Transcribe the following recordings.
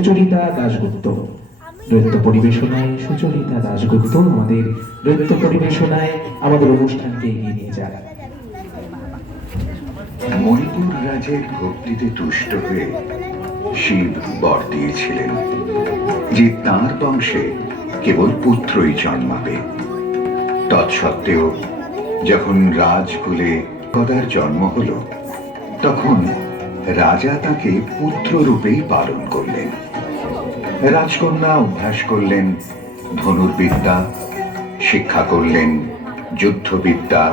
সুচরিতা দাশগুপ্ত। নৃত্য পরিবেশনায় সুচরিতা দাশগুপ্ত আমাদের নৃত্য পরিবেশনায় আমাদের অনুষ্ঠানকে এগিয়ে নিয়ে যান। মণিপুর রাজের ভক্তিতে তুষ্ট হয়ে শিব বর দিয়েছিলেন যে তাঁর বংশে কেবল পুত্রই জন্মাবে। তৎসত্ত্বেও যখন রাজকুলে কদার জন্ম হল, তখন রাজা তাকে পুত্র রূপেই পালন করলেন। রাজকন্যা অভ্যাস করলেন ধনুর্বিদ্যা, শিক্ষা করলেন যুদ্ধবিদ্যা,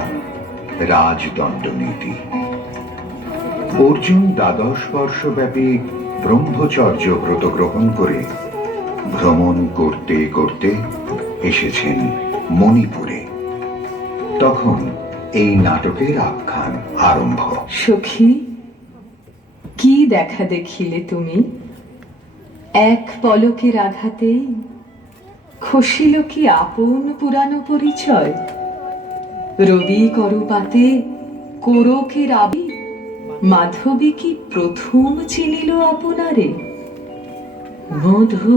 রাজদণ্ডনীতি। অর্জুন 12 বর্ষব্যাপী ব্রহ্মচর্য ব্রত গ্রহণ করে ভ্রমণ করতে করতে এসেছেন মণিপুরে। তখন এই নাটকের আখ্যান আরম্ভ। সখী, কি দেখা দেখিলে তুমি? এক পলকের আঘাতেই খসিল কি আপন পুরানো পরিচয়? রবি করপাতে কোরকের আবি মাধবী কি প্রথম চিনিল আপনারে? মধু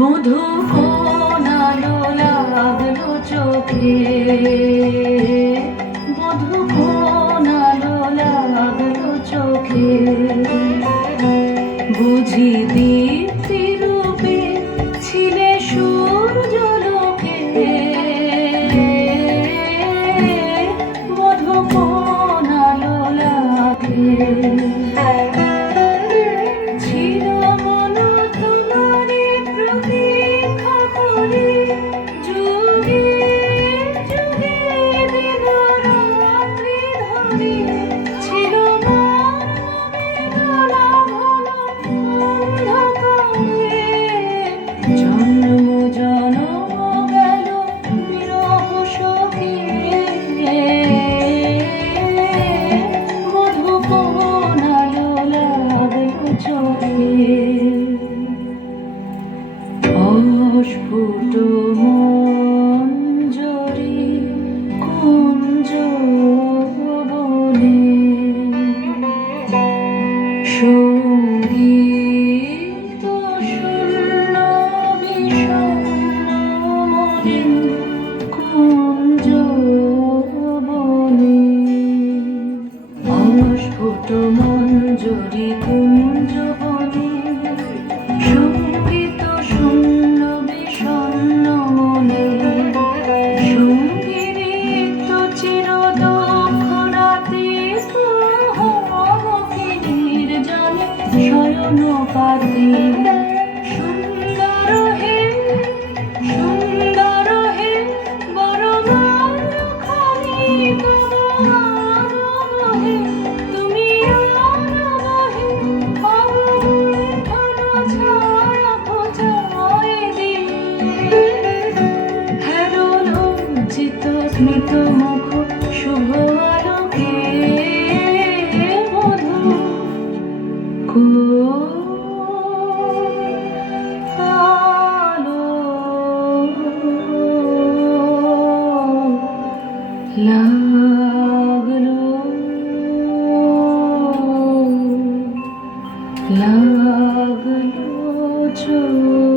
মধু কোনালো লাগলো চোখে, মধু কোনালো লাগলো চোখে। বুঝি দীপ্তি রূপে ছিলে সূর্যলোকে, মধু কোনালো লাগে। অস্ফুট মঞ্জরি কুঞ্জ বনে, সঙ্গীত শূন্য বিষণ্ণ মনে কুঞ্জ বনে। অস্ফুট মঞ্জরি কুঞ্জ বনে, সঙ্গীত শূন্য বিষণ্ণ মনে। সঙ্গীত চির দুঃখ রাতে নির্জনে শয়ন পাতে। সুন্দর হে, সুন্দর হে, বড় খানি তোমার হে। তুমি হে ছায়া খোঁজায় দিয়ে, হেরো লজ্জিত স্মিত মুখ শুভ আলোকে। মধু আলো লাগলো, লাগলো চোখ।